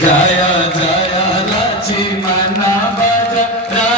जय जय लक्ष्मण बजरंगबली।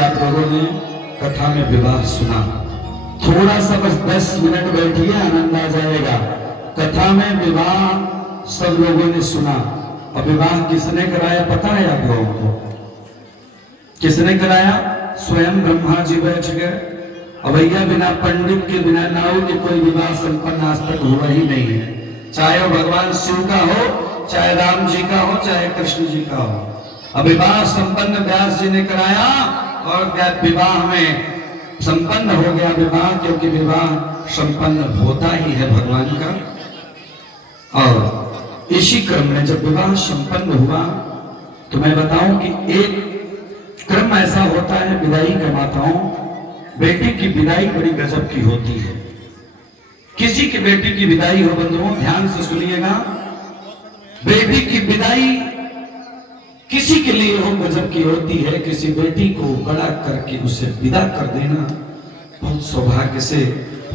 आप लोगों ने कथा में विवाह सुना, थोड़ा सा बस 10 मिनट बैठिए, आनंद आ जाएगा। कथा में विवाह सब लोगों ने सुना, और विवाह किसने कराया पता है आप लोगों को? किसने कराया? स्वयं ब्रह्मा जी बैठ गए। अब भैया बिना पंडित के बिना नाव के कोई विवाह संपन्न आज तक हुआ ही नहीं है, चाहे वो भगवान शिव का हो, चाहे राम जी का हो, चाहे कृष्ण जी का हो। अब विवाह संपन्न व्यास जी ने कराया, और विवाह में संपन्न हो गया विवाह, क्योंकि विवाह संपन्न होता ही है भगवान का। और इसी क्रम में जब विवाह संपन्न हुआ तो मैं बताऊं कि एक क्रम ऐसा होता है विदाई का। माताओं, बेटी की विदाई बड़ी गजब की होती है। किसी की बेटी की विदाई हो बंधुओं, ध्यान से सुनिएगा, बेटी की विदाई किसी के लिए हो गजब की होती है। किसी बेटी को बड़ा करके उसे विदा कर देना बहुत सौभाग्य से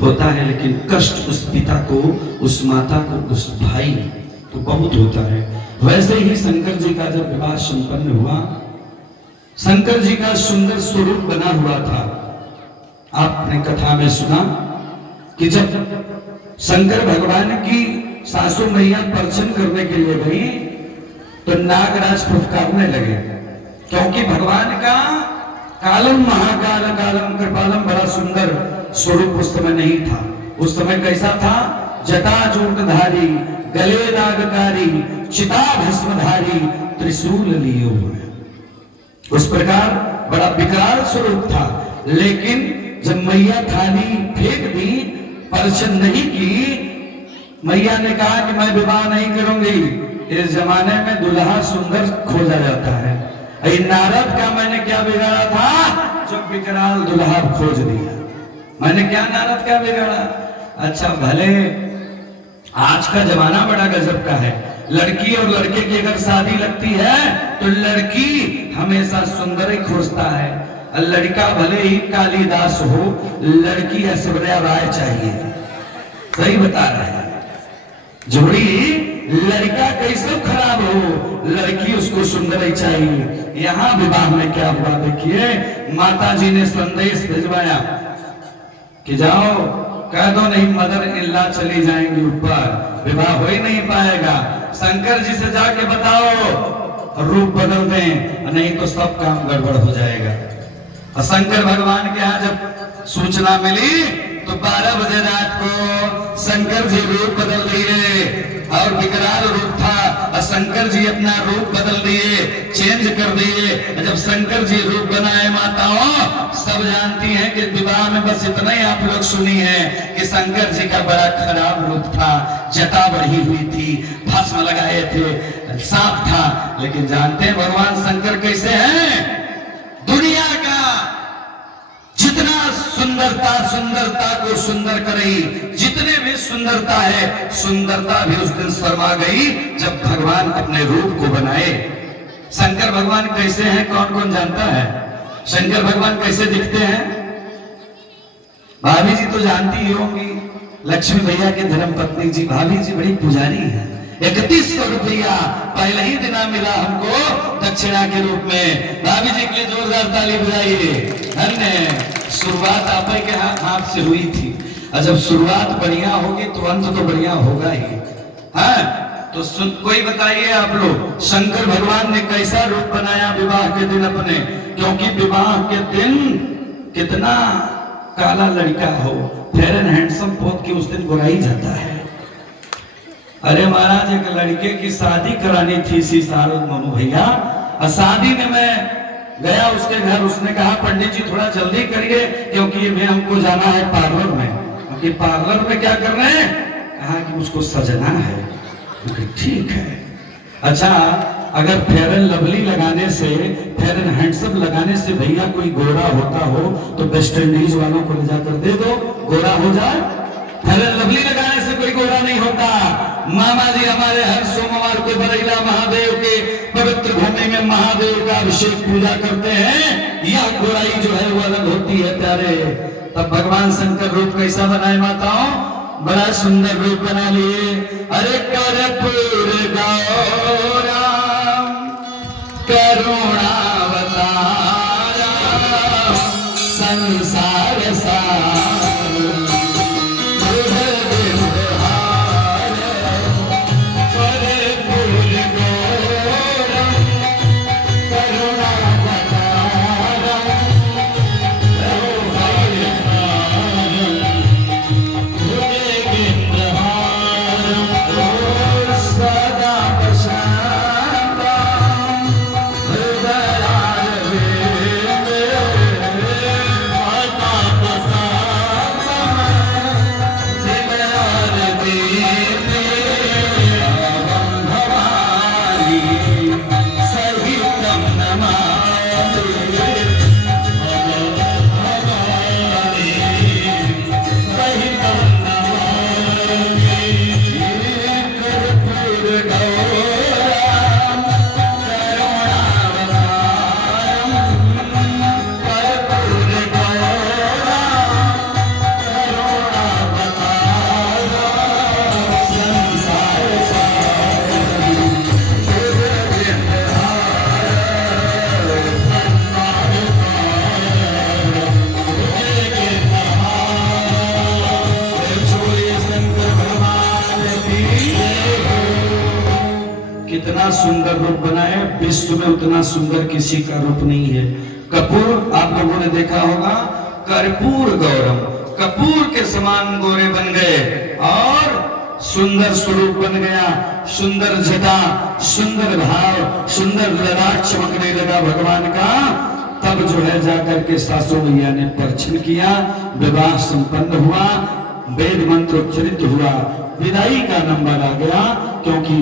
होता है, लेकिन कष्ट उस पिता को, उस माता को, उस भाई को बहुत होता है। वैसे ही शंकर जी का जब विवाह संपन्न हुआ, शंकर जी का सुंदर स्वरूप बना हुआ था। आपने कथा में सुना कि जब शंकर भगवान की सासू मैया पर्चन करने के लिए गई तो नागराज फुफकारने लगे, क्योंकि भगवान का कालम महाकाल कालम कृपालम बड़ा सुंदर स्वरूप उस समय नहीं था। उस समय कैसा था? जटाजूटधारी, गले नागकारी, चिता भस्मधारी, त्रिशूल लियो हुए, उस प्रकार बड़ा विकराल स्वरूप था। लेकिन जब मैया थाली फेंक दी, पर्चन नहीं की, मैया ने कहा कि मैं विवाह नहीं करूंगी। इस जमाने में दुल्हा सुंदर खोजा जाता है। नारद का मैंने क्या बिगाड़ा था जो विकराल दुल्हा खोज दिया? मैंने क्या नारद का बिगाड़ा? अच्छा, भले आज का जमाना बड़ा गजब का है। लड़की और लड़के की अगर शादी लगती है तो लड़की हमेशा सुंदर ही खोजता है, और लड़का भले ही कालिदास हो, लड़की ऐश्वर्या राय चाहिए। सही बता रहे हैं। जोड़ी लड़का कैसे खराब हो, लड़की उसको सुंदर ही चाहिए। यहाँ विवाह में क्या हुआ देखिए, माता जी ने संदेश भिजवाया कि जाओ कह दो नहीं मदर इल्ला चली जाएंगी ऊपर, विवाह हो ही नहीं पाएगा। शंकर जी से जाके बताओ रूप बदल दें, नहीं तो सब काम गड़बड़ हो जाएगा। और शंकर भगवान के यहाँ जब सूचना मिली तो 12 बजे रात को शंकर जी रूप बदल दिए, और विकराल रूप था, और शंकर जी अपना रूप बदल दिए, चेंज कर दिए। जब शंकर जी रूप बनाए माताओं, सब जानती हैं कि विवाह में बस इतना ही आप लोग सुनी है कि शंकर जी का बड़ा खराब रूप था, जटा बढ़ी हुई थी, भस्म लगाए थे, सांप था। लेकिन जानते हैं भगवान शंकर कैसे हैं? दुनिया का जितना सुंदरता को सुंदर करे, जितने भी सुंदरता है, सुंदरता भी उस दिन शर्मा गई जब भगवान अपने रूप को बनाए। शंकर भगवान कैसे हैं, कौन कौन जानता है? शंकर भगवान कैसे दिखते हैं? भाभी जी तो जानती ही होंगी, लक्ष्मी भैया के धर्म पत्नी जी, भाभी जी बड़ी पुजारी है। 3100 रुपया पहले ही दिना मिला हमको दक्षिणा के रूप में। भाभी जी के लिए जोरदार ताली बजाइए। धन्य। शुरुआत आप के हाथ से हुई थी, और जब शुरुआत बढ़िया होगी तो अंत तो बढ़िया होगा ही। हाँ, तो कोई बताइए आप लोग, शंकर भगवान ने कैसा रूप बनाया विवाह के दिन अपने? क्योंकि विवाह के दिन कितना काला लड़का हो, फेयर एंड हैंडसम पोत के उस दिन बुराई जाता है। अरे महाराज, एक लड़के की शादी करानी थी इसी साल मनु भैया, और शादी में मैं गया उसके घर। उसने कहा पंडित जी थोड़ा जल्दी करिए क्योंकि मैं हमको जाना है पार्लर में। क्योंकि पार्लर में क्या कर रहे हैं? कहा कि उसको सजना है। ठीक है। अच्छा, अगर फेयर एंड लवली लगाने से, फेयर एंड हैंडसम लगाने से भैया कोई गोरा होता हो तो वेस्ट इंडीज वालों को ले जाकर दे दो, गोरा हो जाए। फेयर एंड लवली लगाने से कोई गोरा नहीं होता। मामा जी हमारे हर सोमवार को बरैला महादेव के पवित्र भूमि में महादेव का अभिषेक पूजा करते हैं। यह गोराई जो है वो अलग होती है प्यारे। तब भगवान शंकर रूप कैसा बनाए माताओं? बड़ा सुंदर रूप बना लिए। अरे कर्पूर गौरम करुणावतारम संसार सारम सुंदर रूप बनाए। विश्व में उतना सुंदर किसी का रूप नहीं है। कपूर आप लोगों ने देखा होगा, कर्पूर गौरम, कपूर के समान गोरे बन गए और सुंदर स्वरूप बन गया। सुंदर जटा, सुंदर भाव, सुंदर ललाट चमकने लगा भगवान का। तब जो है जाकर के सासू मैया ने परिछन किया, विवाह संपन्न हुआ, वेद मंत्र उच्चरित हुआ, विदाई का नंबर आ गया। क्योंकि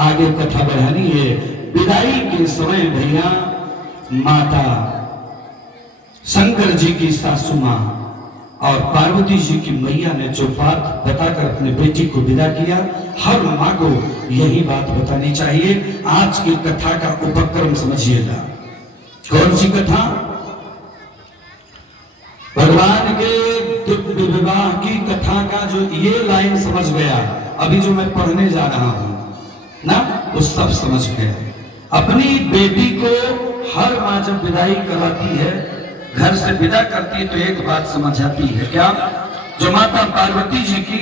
आगे कथा बढ़ानी है। विदाई के समय भैया माता शंकर जी की सासू मां और पार्वती जी की मैया ने जो बात बताकर अपने बेटी को विदा किया, हर मां को यही बात बतानी चाहिए। आज की कथा का उपक्रम समझिएगा। कौन सी कथा? भगवान के दिव्य विवाह की कथा का जो ये लाइन समझ गया, अभी जो मैं पढ़ने जा रहा हूं ना, वो सब समझ गया। अपनी बेटी को हर मां जब विदाई कराती है, घर से विदा करती है, तो एक बात समझ आती है। क्या? जो माता पार्वती जी की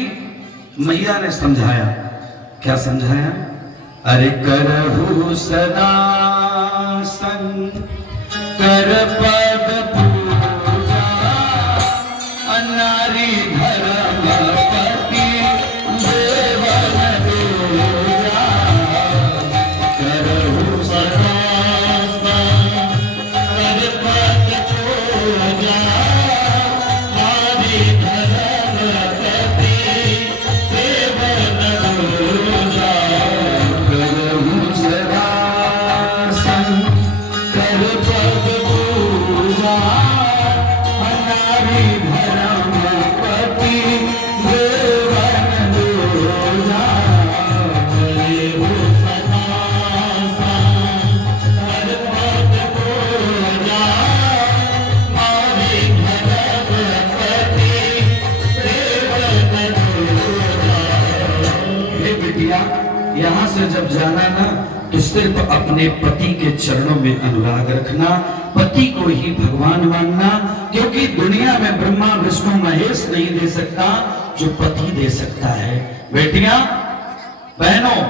मैया ने समझाया। क्या समझाया? अरे करहु सदा शंकर पद पूजा, अनारी धर्म पति देवन दूजा। करहु सदा शंकर पद पूजा, नारी धर्म पति देवन दूजा। करहु सदा शंकर पद पूजा, बेटिया यहाँ से जब जाना ना तो सिर्फ अपने पति के चरणों में अनुराग रखना, पति को ही भगवान मानना, क्योंकि दुनिया में ब्रह्मा विष्णु महेश नहीं दे सकता जो पति दे सकता है। बेटियां बहनों,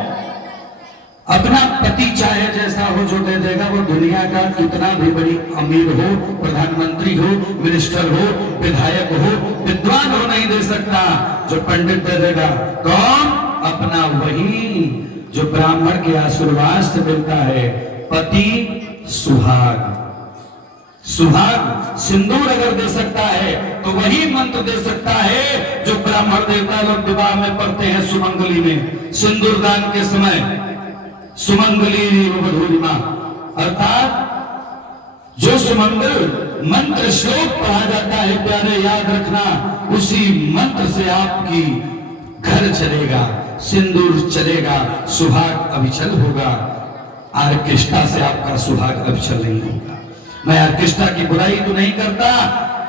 अपना पति चाहे जैसा हो जो दे देगा, वो दुनिया का कितना भी बड़ी अमीर हो, प्रधानमंत्री हो, मिनिस्टर हो, विधायक हो, विद्वान हो, नहीं दे सकता जो पंडित दे देगा। कौन? अपना वही जो ब्राह्मण के आशीर्वाद से मिलता है, पति सुहाग। सुहाग सिंदूर अगर दे सकता है तो वही मंत्र दे सकता है जो ब्राह्मण देवता लोग विवाह में पढ़ते हैं सुमंगली में, सिंदूर दान के समय सुमंगली वधूरिमा, अर्थात जो सुमंगल मंत्र श्लोक पढ़ा जाता है प्यारे, याद रखना, उसी मंत्र से आपकी घर चलेगा, सिंदूर चलेगा, सुहाग अभिचल होगा। ऑर्केस्ट्रा से आपका सुहाग अभिचल नहीं होगा। मैं ऑर्केस्ट्रा की बुराई तो नहीं करता,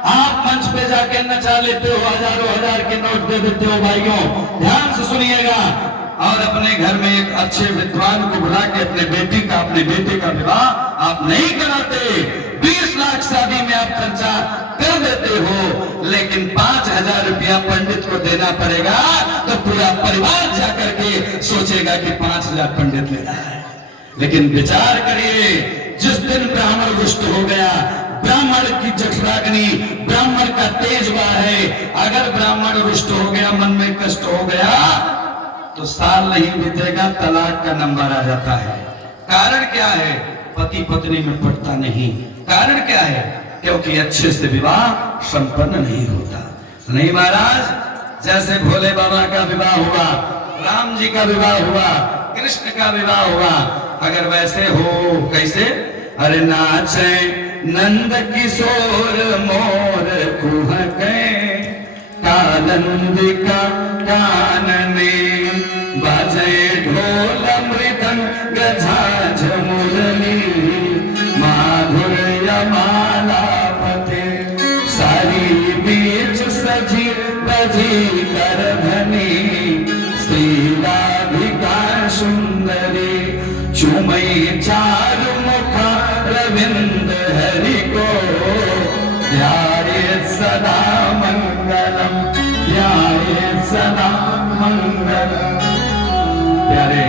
आप मंच पे जाके नचा लेते हो, हजारों हजार के नोट दे देते हो। भाइयों ध्यान से सुनिएगा, और अपने घर में एक अच्छे विद्वान को बुला के अपने बेटे का विवाह आप नहीं कराते। 20 लाख शादी में आप खर्चा कर देते हो, लेकिन 5,000 रुपया पंडित को देना पड़ेगा तो पूरा परिवार जाकर के सोचेगा कि 5,000 पंडित ले रहा है। लेकिन विचार करिए, जिस दिन ब्राह्मण रुष्ट हो गया, ब्राह्मण की जठराग्नि, ब्राह्मण का तेज है, अगर ब्राह्मण रुष्ट हो गया, मन में कष्ट हो गया, तो साल नहीं बीतेगा तलाक का नंबर आ जाता है। कारण क्या है? पति पत्नी में पड़ता नहीं। कारण क्या है? क्योंकि अच्छे से विवाह संपन्न नहीं होता। नहीं महाराज, जैसे भोले बाबा का विवाह हुआ, राम जी का विवाह हुआ, कृष्ण का विवाह हुआ, अगर वैसे हो, कैसे? अरे नाचे नंद किशोर मोर कुहके, कानंदिका कानने, बाजे ढोल मृदंग झांझ मुरली, माधुर्य माला पते, सारी बीच सजी बजी कर धनी, श्रीराधिका सुंदरी, चुमई चारु मुखा रविंद हरि को, ध्याये सदा मंगलम, ध्याये सदा मंगलम। प्यारे,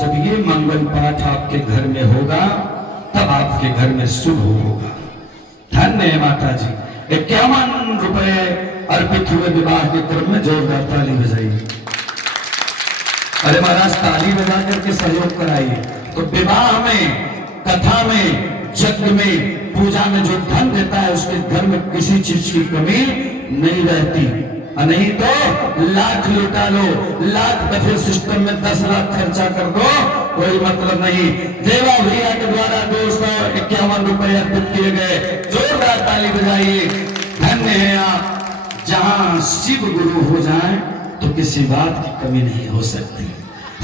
जब ये मंगल पाठ आपके घर में होगा, तब आपके घर में शुभ होगा। धन्य है माता जी। 51 रुपए अर्पित हुए विवाह के क्रम में, जोरदार ताली बजाइए। अरे महाराज, ताली बजा करके सहयोग कराइए। तो विवाह में, कथा में, यज्ञ में, पूजा में जो धन देता है, उसके घर में किसी चीज की कमी नहीं रहती। नहीं तो लाख लुटा लो, लाख दफे सिस्टम में 10 लाख खर्चा कर दो, कोई मतलब नहीं। देवा भैया के द्वारा 251 रुपए अर्पित किए गए, जोरदार ताली बजाइए। धन्य है आप। जहां शिव गुरु हो जाए तो किसी बात की कमी नहीं हो सकती।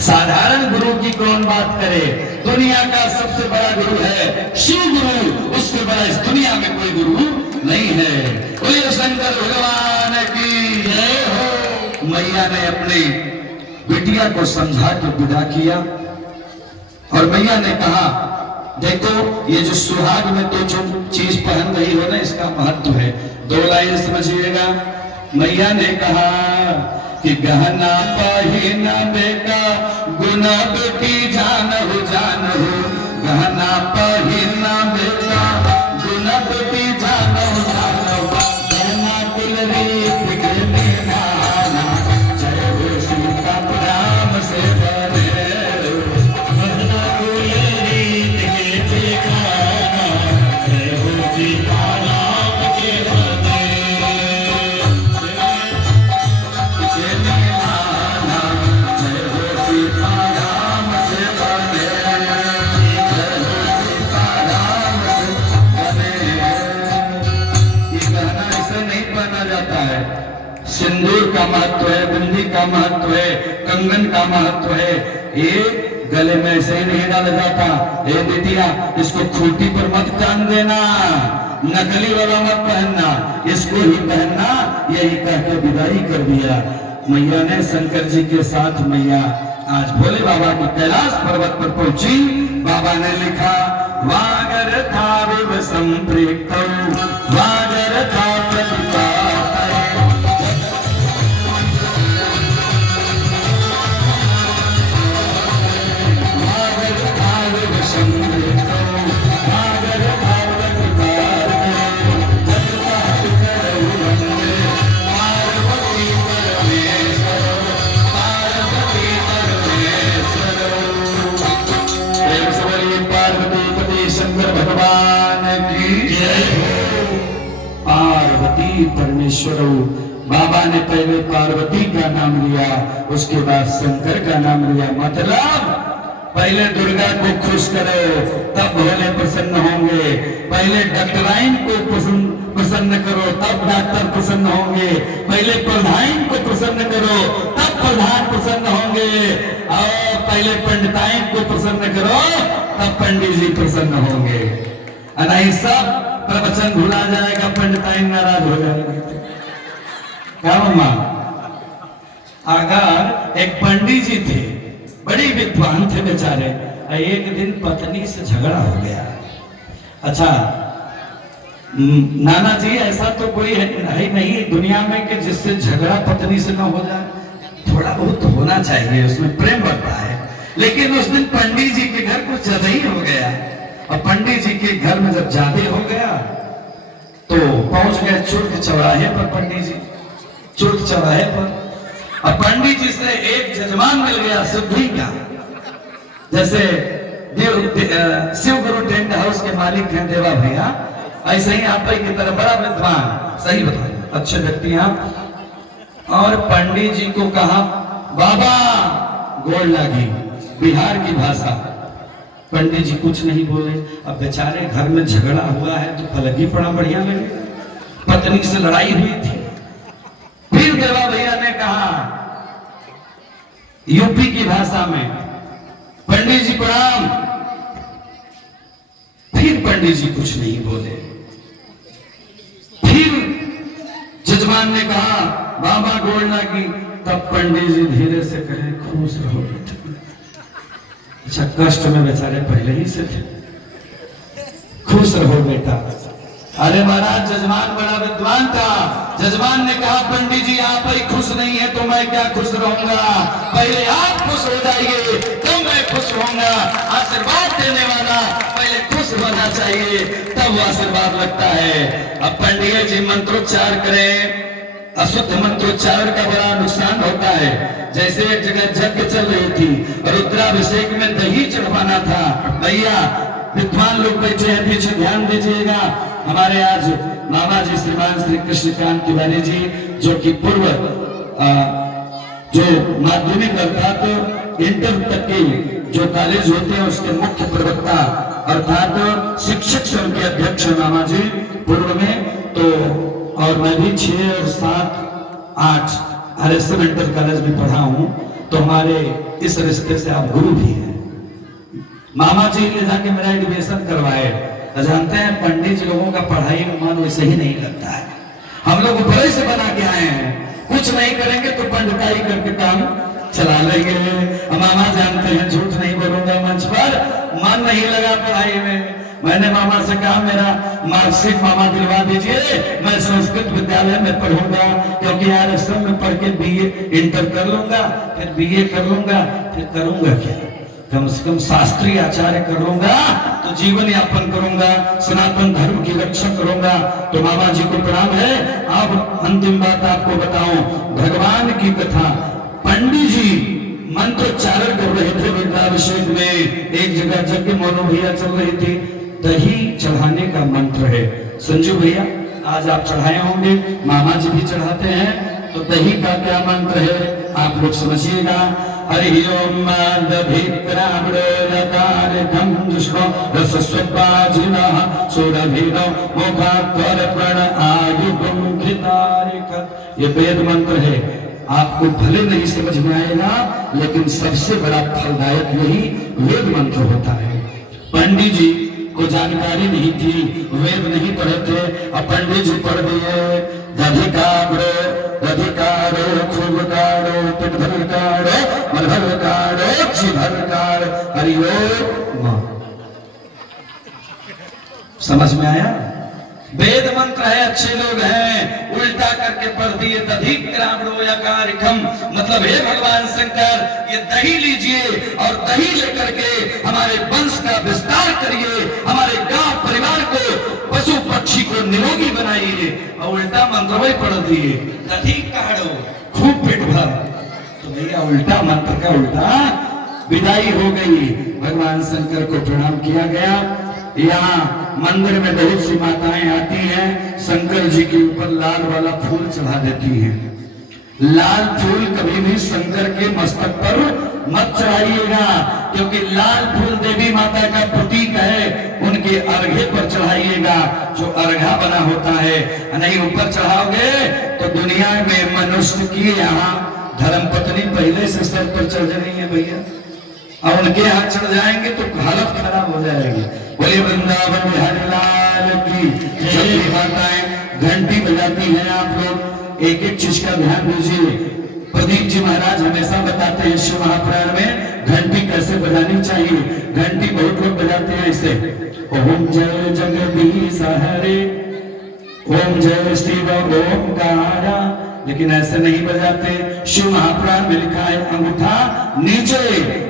साधारण गुरु की कौन बात करे? दुनिया का सबसे बड़ा गुरु है शिव गुरु, उससे बड़ा इस दुनिया में कोई गुरु नहीं है। बोलिए शंकर भगवान की जय हो। मैया ने अपनी बिटिया को समझा के विदा किया, और मैया ने कहा, देखो ये जो सुहाग में तो जो चीज पहन रही हो ना, इसका महत्व है। 2 लाइन समझिएगा। मैया ने कहा कि गहना पहिना बेटा, गुना बेटी जानहु जानहु, गहना पहिना बेटा, गुना बेटी जानहु जानहु, गहना कुलरीत के निभाना, जय हो सीता राम से बने, गहना कुलरीत के निभाना, जय हो सीता राम के बने। सिंदूर का महत्व है, बिंदी का महत्व है, कंगन का महत्व है। ये गले में ऐसे ही नहीं डाला जाता। ये बेटिया, इसको खूंटी पर मत टांग देना, नकली वाला मत पहनना, इसको ही पहनना। यही कह के विदाई कर दिया। मैया ने शंकर जी के साथ मैया आज भोले बाबा की कैलाश पर्वत पर पहुंची। बाबा ने लिखा वागर था विव संप्रेक्त वागर था परमेश्वर। बाबा ने पहले पार्वती का नाम लिया, उसके बाद शंकर का नाम लिया। मतलब पहले दुर्गा को खुश करो तब भोले प्रसन्न होंगे, पहले डॉक्टराइन को प्रसन्न करो तब डॉक्टर प्रसन्न होंगे, पहले प्रधान को प्रसन्न करो तब प्रधान प्रसन्न होंगे, और पहले पंडिताइन को प्रसन्न करो तब पंडित जी प्रसन्न होंगे। नहीं सब प्रवचन भुला जाएगा, पंडिताइन नाराज हो जाएंगे। क्या मम्मा? अगर एक पंडित जी थे, बड़े विद्वान थे बेचारे, एक दिन पत्नी से झगड़ा हो गया। अच्छा नाना जी, ऐसा तो कोई है नहीं दुनिया में कि जिससे झगड़ा पत्नी से ना हो जाए। थोड़ा बहुत तो होना चाहिए, उसमें प्रेम बढ़ता है। लेकिन उस दिन पंडित जी के घर कुछ ज्यादा ही हो गया, और पंडित जी के घर में जब ज्यादा हो गया तो पहुंच गए चुर्क चौराहे पर। पंडित जी चुर्क चौराहे पर, और पंडित जी से एक जजमान मिल गया सिद्धि का, जैसे शिव गुरु टेंट हाउस के मालिक हैं देवा भैया, ऐसे ही आप की तरह बड़ा विद्वान, सही बताए, अच्छे व्यक्ति आप। और पंडित जी को कहा बाबा गोड़ लागी, बिहार की भाषा। पंडित जी कुछ नहीं बोले। अब बेचारे घर में झगड़ा हुआ है तो फलक ही पड़ा बढ़िया लगे, पत्नी से लड़ाई हुई थी। फिर देवा भैया ने कहा यूपी की भाषा में, पंडित जी प्रणाम। फिर पंडित जी कुछ नहीं बोले। फिर जजमान ने कहा बाबा गोड़ लागी। तब पंडित जी धीरे से कहे खुश रहो बेटा। अच्छा कष्ट में बेचारे पहले ही से थे, खुश रहो बेटा। अरे महाराज जजमान बड़ा विद्वान था। जजमान ने कहा पंडित जी आप ही खुश नहीं है तो मैं क्या खुश रहूंगा, पहले आप खुश हो जाइए तो मैं खुश होऊंगा। आशीर्वाद देने वाला पहले खुश होना चाहिए तब वो आशीर्वाद लगता है। अब पंडित जी मंत्रोच्चार करें, अशुद्ध मंत्रोच्चारण का बड़ा नुकसान होता है। जैसे एक जगह यज्ञ चल रही थी, रुद्राभिषेक में दही चढ़वाना था। भैया विद्वान लोग बैठे हैं, पीछे ध्यान दीजिएगा। हमारे आज मामा जी श्रीमान श्री कृष्णकांत तिवारी जी, जो कि पूर्व जो माध्यमिक अर्थात इंटर तक के जो कॉलेज होते हैं उसके मुख्य प्रवक्ता अर्थात शिक्षक संघ के अध्यक्ष मामा जी पूर्व में। तो और मैं भी 6 और 7, 8 RSM इंटर कॉलेज में पढ़ा हूं, तो हमारे इस रिश्ते से आप गुरु भी हैं। मामा जी ले जाके मेरा एडमिशन करवाए। जानते हैं पंडित जी लोगों का पढ़ाई में मन वैसे ही नहीं लगता है। हम लोग बड़े से बना के आए हैं, कुछ नहीं करेंगे तो पंडिताई करके काम चला लेंगे। मामा जानते हैं, झूठ नहीं बोलूंगा मंच पर, मन नहीं लगा पढ़ाई में। मैंने मामा से कहा मेरा मार्कशीट मामा दिलवा दीजिए, मैं संस्कृत विद्यालय में पढ़ूंगा, क्योंकि RSM में पढ़ के BA इंटर कर लूंगा, फिर BA कर लूंगा, फिर करूंगा क्या, कम से कम शास्त्रीय आचार्य कर लूंगा तो जीवन यापन करूंगा, सनातन धर्म की रक्षा करूंगा। तो मामा जी को प्रणाम है। अब अंतिम बात आपको बताऊं, भगवान की कथा। पंडित जी मंत्रोच्चारण कर रहे थे रुद्राभिषेक में, एक जगह यज्ञ मोनो भैया चल रही थी, दही चढ़ाने का मंत्र है। संजू भैया आज आप चढ़ाए होंगे, मामा जी भी चढ़ाते हैं, तो दही का क्या मंत्र है आप लोग समझिएगा। हरि ओम ये वेद मंत्र है। आपको भले नहीं समझ में आएगा, लेकिन सबसे बड़ा फलदायक यही वेद मंत्र होता है। पंडित जी को जानकारी नहीं थी, वेद नहीं पढ़े थे, अब पंडित जी पढ़ दिए। दधिकारो दधिकारो खूब कारो पिटभर कारो मरभर कारो हरि ओम। समझ में आया? वेद मंत्र है, अच्छे लोग हैं, उल्टा करके पढ़ दिए दधिक ग्रामणोयकारिकम, मतलब हे भगवान शंकर, ये दही लीजिए और दही लेकर के हमारे वंश का विस्तार करिए, हमारे गांव परिवार को, पशु पक्षी को निरोगी बनाइए, और उल्टा मंत्र वही पढ़ दिए दधिक काढ़ो, खूब पेट भर। तो भैया उल्टा मंत्र का उल्टा विदाई हो गई। भगवान शंकर को प्रणाम किया गया। यहाँ मंदिर में बहुत सी माताएं आती हैं, शंकर जी के ऊपर लाल वाला फूल चढ़ा देती हैं। लाल फूल कभी भी शंकर के मस्तक पर मत चढ़ाइएगा, क्योंकि लाल फूल देवी माता का प्रतीक है, उनके अर्घे पर चढ़ाइएगा, जो अर्घा बना होता है। नहीं ऊपर चढ़ाओगे तो दुनिया में मनुष्य की यहाँ धर्मपत्नी पहले से सर पर चढ़ रही है भैया, और उनके हाथ चढ़ जाएंगे तो हालत खराब हो जाएगी। बोले वृंदावन बिहारी लाल की। जब माताएं घंटी बजाती हैं, आप लोग एक एक चीज का ध्यान दीजिए। प्रदीप जी महाराज हमेशा बताते हैं शिव महापुराण में घंटी कैसे बजानी चाहिए। घंटी बहुत लोग बजाते हैं ऐसे, ओम जय जगदीश हरे, ओम जय शिव ओमकारा, लेकिन ऐसे नहीं बजाते। शिव महापुराण में लिखा है अंगूठा नीचे,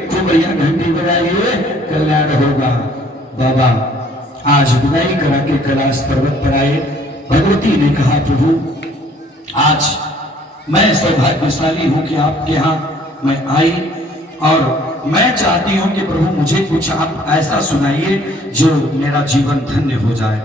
खूब बढ़िया घंटी बजाइए, कल्याण होगा। बाबा आज विदाई करा के कैलाश पर्वत पर आए। भगवती ने कहा प्रभु आज मैं सौभाग्यशाली हूं कि आपके यहाँ मैं आई, और मैं चाहती हूं कि प्रभु मुझे कुछ आप ऐसा सुनाइए जो मेरा जीवन धन्य हो जाए।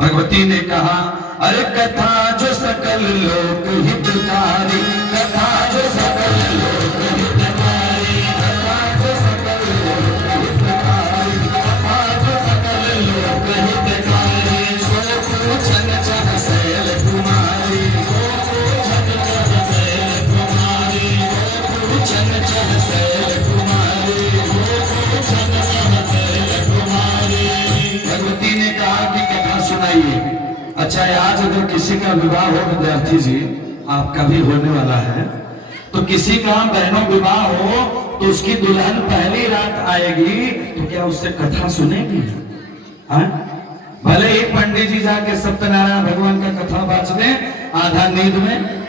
भगवती ने कहा अरे कथा जो सकल लोक हितकारी, कथा जो सकल लोक हितकारी, कथा जो सकल लोक हितकारी, कथा जो सकल लोक हितकारी, सो पूछन चाह शैल कुमारी, सो पूछन चाह शैल कुमारी, सो पूछन चाह शैल कुमारी, सो पूछन चाह शैल कुमारी। भगवती ने कहा कि कथा सुनाइए। अच्छा, आज अगर किसी का विवाह हो, विद्यार्थी जी आपका भी होने वाला है, तो किसी का बहनों विवाह हो तो उसकी दुल्हन पहली रात आएगी तो क्या उससे कथा सुनेगी? भले ही पंडित जी जाके सत्यनारायण भगवान का कथा बाँच दे, आधा नींद में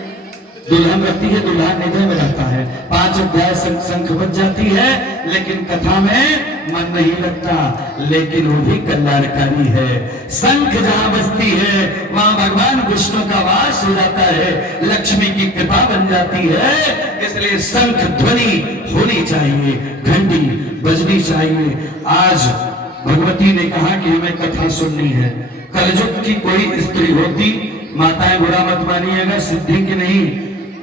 दुल्हन रहती है, दुल्हा निधे में रहता है, 5 अध्याय शंख बज जाती है, लेकिन कथा में मन नहीं लगता। लेकिन वो भी कल्याणकारी है। शंख जहां बजती है वहां भगवान विष्णु का वास हो जाता है, लक्ष्मी की कृपा बन जाती है। इसलिए शंख ध्वनि होनी चाहिए, घंटी बजनी चाहिए। आज भगवती ने कहा कि हमें कथा सुननी है। कलयुग की कोई स्त्री होती, माताएं बुरा मत मानिएगा, सिद्धि की नहीं,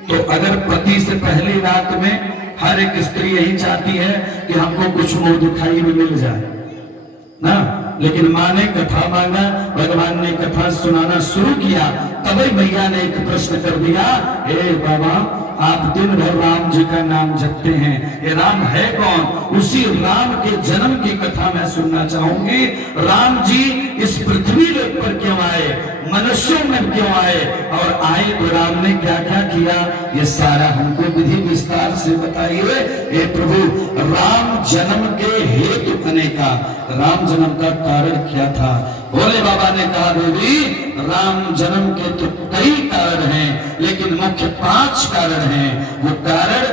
तो अगर पति से पहली रात में हर एक स्त्री यही चाहती है कि हमको कुछ मुंह दिखाई में मिल जाए ना, लेकिन माँ ने कथा मांगा, भगवान ने कथा सुनाना शुरू किया, तभी मैया ने एक प्रश्न कर दिया, हे बाबा आप दिन भर राम जी का नाम जपते हैं, ये राम है कौन? उसी राम के जन्म की कथा मैं सुनना चाहूंगी। राम जी इस पृथ्वी पर क्यों आए, मनुष्यों में क्यों आए, और आए तो राम ने क्या क्या किया, ये सारा हमको विधि विस्तार से बताइए। हे प्रभु, राम जन्म के हेतु बने का, राम जन्म का कारण क्या था? भोले बाबा ने कहा देवी राम जन्म के तो कई कारण हैं, लेकिन मुख्य 5 कारण हैं। वो कारण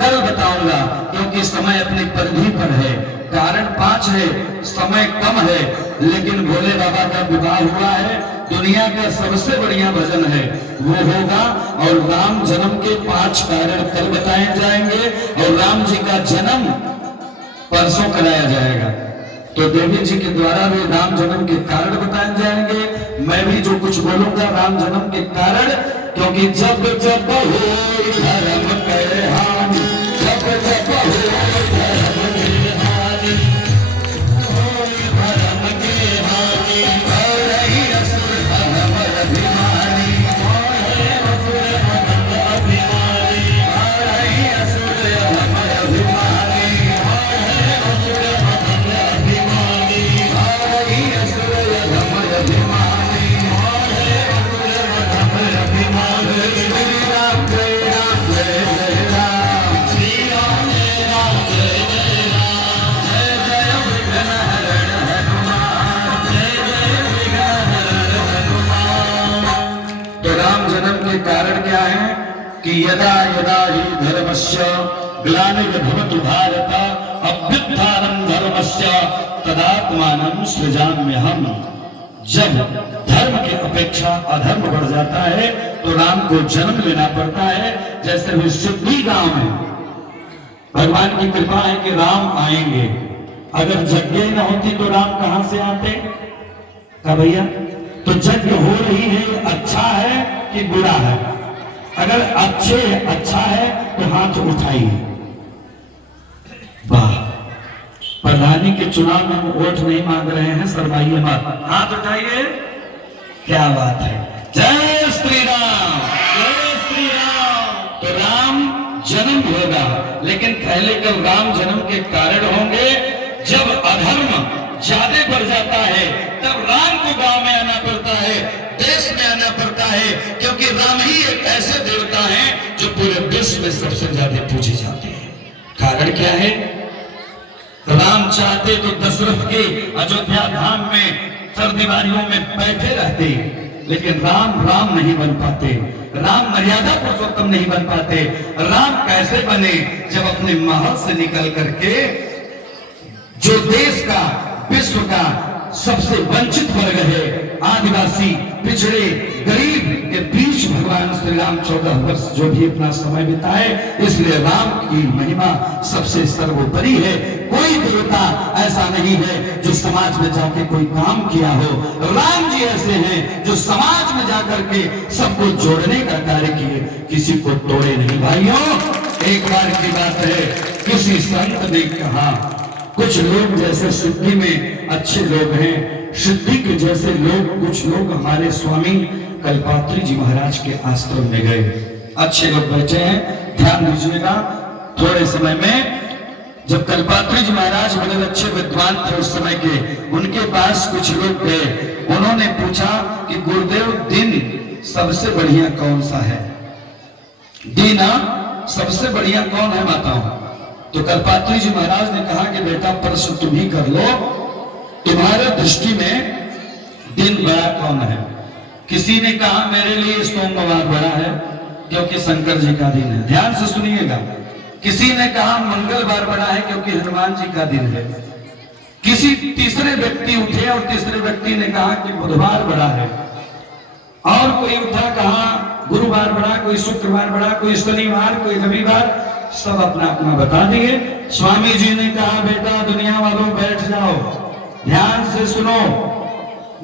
कल बताऊंगा, क्योंकि समय अपनी परिधि पर है। कारण 5 है, समय कम है, लेकिन भोले बाबा का विवाह हुआ है, दुनिया का सबसे बढ़िया भजन है वो होगा। और राम जन्म के 5 कारण कल बताए जाएंगे, और राम जी का जन्म परसों कराया जाएगा। तो देवी जी के द्वारा भी राम जन्म के कारण बताए जाएंगे। मैं भी जो कुछ बोलूंगा राम जन्म के कारण, क्योंकि जब जब हो धर्म के हानि, जब जब हो धर्म के हानि, हो धर्म के हानि, भरई असुर धर्म अभिमानी, भरई असुर धर्म अभिमानी, भरई असुर धर्म अभिमानी, भरई असुर धर्म अभिमानी, भरई असुर धर्म अभिमानी, भरई असुर धर्म अभिमानी। श्री राम जय राम जय कि यदा यदा हि धर्मस्य ग्लानिर्भवति भारत अभ्युत्थानं धर्मस्य तदात्मानं सृजाम्यहम्। जब धर्म की अपेक्षा अधर्म बढ़ जाता है तो राम को जन्म लेना पड़ता है। जैसे भी सिद्धि गांव में भगवान की कृपा है कि राम आएंगे। अगर यज्ञ न होती तो राम कहां से आते? क्या भैया? तो यज्ञ हो रही है, अच्छा है कि बुरा है? अगर अच्छा है तो हाथ उठाइए। वाह, प्रधानी के चुनाव में हम वोट नहीं मांग रहे हैं, शर्माइए मत, हाथ उठाइए। क्या बात है, जय श्री राम, जय श्री राम। तो राम जन्म होगा, लेकिन पहले कल राम जन्म के कारण होंगे। जब अधर्म ज्यादा बढ़ जाता है तब राम को गांव में आना पड़ता है, देश में आना पड़ता है, क्योंकि राम ही एक ऐसे देवता हैं जो पूरे विश्व में सबसे ज्यादा पूजे जाते हैं। कारण क्या है? राम चाहते तो दशरथ के अयोध्या धाम में चरदीवारियों में बैठे रहते, लेकिन राम नहीं बन पाते। राम मर्यादा पुरुषोत्तम नहीं बन पाते। राम कैसे बने? जब अपने महल से निकल करके जो देश का, विश्व का सबसे वंचित वर्ग है, आदिवासी, पिछड़े, गरीब के बीच भगवान श्री राम 14 वर्ष जो भी अपना समय बिताए, इसलिए राम की महिमा सबसे सर्वोपरि है। कोई देवता ऐसा नहीं है जो समाज में जाके कोई काम किया हो। राम जी ऐसे हैं जो समाज में जाकर के सबको जोड़ने का कार्य किए, किसी को तोड़े नहीं। भाइयों, एक बार की बात है, किसी संत ने कहा, कुछ लोग जैसे सिद्धि में अच्छे लोग हैं, सिद्धि के जैसे लोग, कुछ लोग हमारे स्वामी कल्पात्री जी महाराज के आश्रम में गए। अच्छे लोग बैठे हैं, ध्यान दीजिएगा। थोड़े समय में जब कल्पात्री जी महाराज बड़े अच्छे विद्वान थे उस समय के, उनके पास कुछ लोग गए। उन्होंने पूछा कि गुरुदेव, दिन सबसे बढ़िया कौन सा है? दिन सबसे बढ़िया कौन है बताओ? तो कल्पात्री जी महाराज ने कहा कि बेटा, प्रश्न तुम ही कर लो, तुम्हारे दृष्टि में दिन बड़ा कौन है? किसी ने कहा मेरे लिए सोमवार बड़ा है, क्योंकि शंकर जी का दिन है। ध्यान से सुनिएगा। किसी ने कहा मंगलवार बड़ा है, क्योंकि हनुमान जी का दिन है। किसी तीसरे व्यक्ति उठे और तीसरे व्यक्ति ने कहा कि बुधवार बड़ा है, और कोई उठा कहा गुरुवार बड़ा, कोई शुक्रवार बड़ा, कोई शनिवार, कोई रविवार, सब अपना अपना बता दिए। स्वामी जी ने कहा बेटा दुनिया वालों बैठ जाओ, ध्यान से सुनो,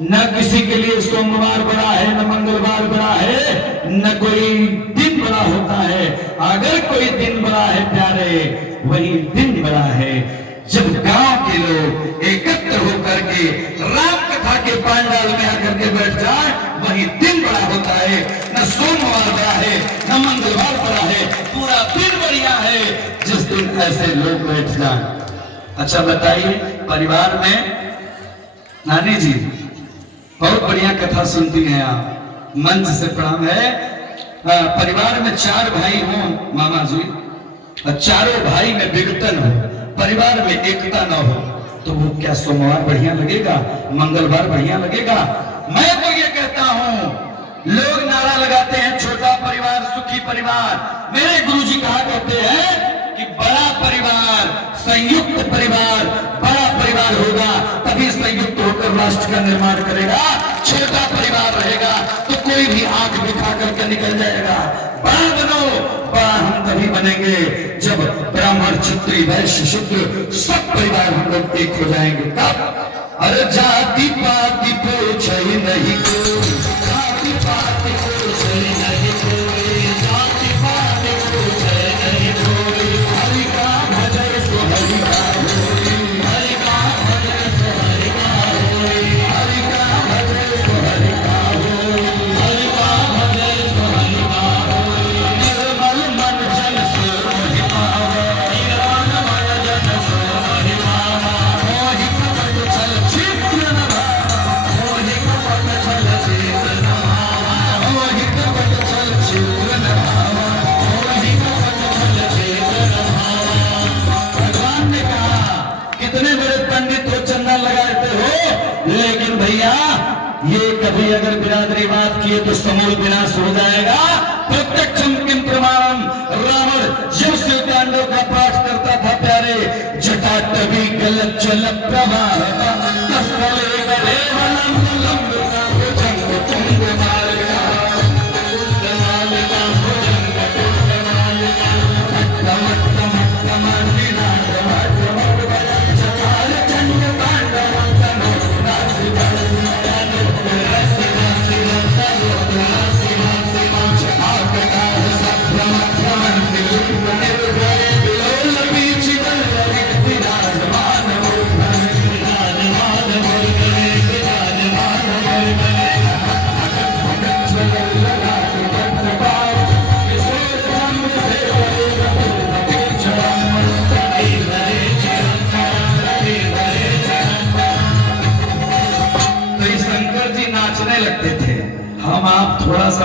न किसी के लिए सोमवार बड़ा है, न मंगलवार बड़ा है, न कोई दिन बड़ा होता है। अगर कोई दिन बड़ा है प्यारे, वही दिन बड़ा है जब गांव के लोग एकत्र होकर के राम कथा के पांडाल में आकर के बैठ जाए, वही दिन बड़ा होता है। न सोमवार बड़ा है, न मंगलवार बड़ा है, पूरा दिन बढ़िया है जिस दिन ऐसे लोग बैठ जाए। अच्छा बताइए, परिवार में नानी जी बहुत बढ़िया कथा सुनती हैं आप, मंच से प्रणाम है। परिवार में 4 भाई हो मामा जी, और चारों भाई में विघटन हो, परिवार में एकता न हो, तो वो क्या सोमवार बढ़िया लगेगा, मंगलवार बढ़िया लगेगा? मैं तो ये कहता हूं, लोग नारा लगाते हैं छोटा परिवार सुखी परिवार। मेरे गुरुजी कहा करते हैं कि बड़ा परिवार, संयुक्त परिवार, बड़ा परिवार होगा तभी संयुक्त होकर राष्ट्र का निर्माण करेगा। छोटा परिवार रहेगा तो कोई भी आंख दिखा करके निकल जाएगा। बड़ा बनो, बड़ा हम तभी बनेंगे जब ब्राह्मण, क्षत्रिय, वैश्य, शूद्र सब परिवार हम लोग एक हो जाएंगे। कब? अरे जाति पाति पूछे नहीं कोई, जाति पाति पूछे नहीं कोई, जाति पाति पूछे नहीं कोई। हरि का भजन सो हरि का होई, हरि का भजन सो हरि का होई, हरि का भजन सो हरि का होई, हरि का भजन सो हरि का होई। निर्मल मन जन सो मोहि पावा, निर्मल मन जन सो मोहि पावा। मोहि कपट छल छिद्र न भावा, मोहि कपट छल छिद्र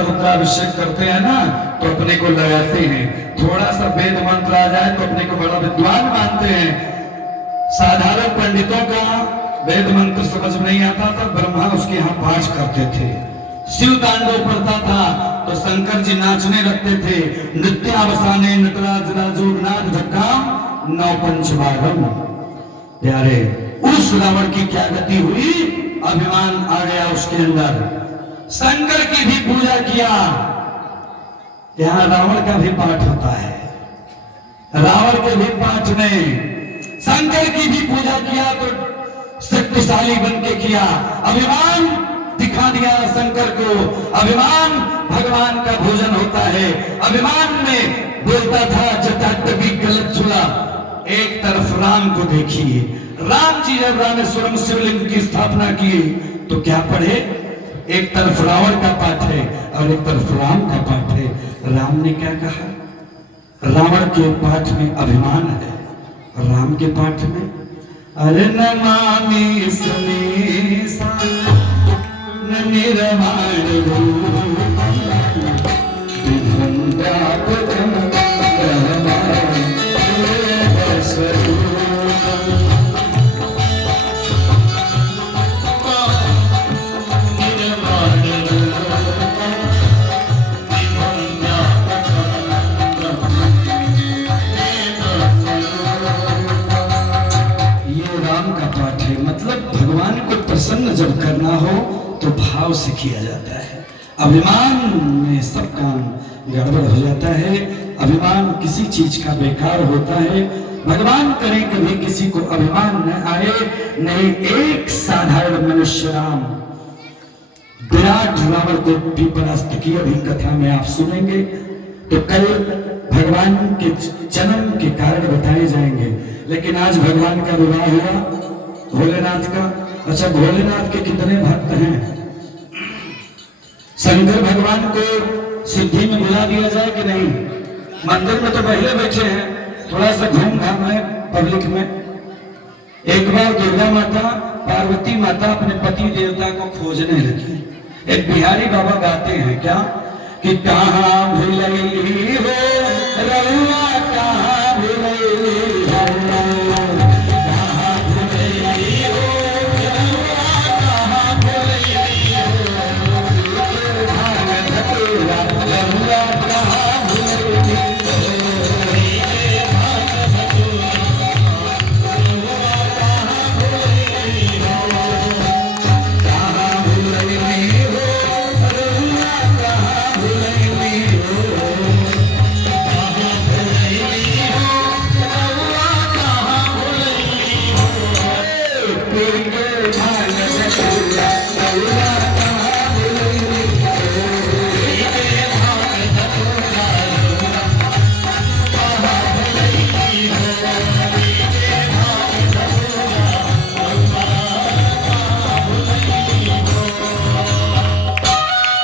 सा रुद्राभिषेक करते हैं ना तो अपने को लगाते हैं, थोड़ा सा वेद मंत्र आ जाए तो अपने को बड़ा विद्वान मानते हैं। साधारण पंडितों का वेद मंत्र समझ नहीं आता था, ब्रह्मा उसके यहाँ पाठ करते थे। शिव तांडव पड़ता था तो शंकर जी नाचने लगते थे। नृत्यावसाने नटराज राजोनाथ धक्काम नौ पंचवारम। प्यारे, उस रावण की क्या गति हुई, अभिमान आ गया उसके अंदर। शंकर की भी पूजा किया। यहां रावण का भी पाठ होता है, रावण के भी पाठ में शंकर की भी पूजा किया तो शक्तिशाली बन के किया। अभिमान दिखा दिया शंकर को। अभिमान भगवान का भोजन होता है। अभिमान में बोलता था जटाटवी गलत चुला। एक तरफ राम को देखिए, राम जी जब रामेश्वरम शिवलिंग की स्थापना की तो क्या पढ़े, एक तरफ रावण का पाठ है और एक तरफ राम का पाठ है। राम ने क्या कहा, रावण के पाठ में अभिमान है, राम के पाठ में अरे नमामि समीसा न निर्वाण प्रसन्न जब करना हो तो भाव से किया जाता है। अभिमान में सब काम गड़बड़ हो जाता है। अभिमान किसी चीज का बेकार होता है। भगवान करे कभी किसी को अभिमान न आए। नहीं, एक साधारण मनुष्य राम विराट रावण को भी परास्त की अभी कथा में आप सुनेंगे। तो कल भगवान के जन्म के कारण बताए जाएंगे, लेकिन आज भगवान का विवाह हुआ भोलेनाथ का। अच्छा, भोलेनाथ के कितने भक्त हैं? शंकर भगवान को सिद्धि में बुला दिया जाए कि नहीं? मंदिर में तो पहले बैठे हैं, थोड़ा सा घूम घाम है पब्लिक में। एक बार दुर्गा माता पार्वती माता अपने पति देवता को खोजने लगी। एक बिहारी बाबा गाते हैं क्या कि कहाँ भुलैली हो रउआ, कहाँ भुलैली हो, कहाँ भुलैली हो रउआ, कहाँ भुलैली हो, रउआ कहाँ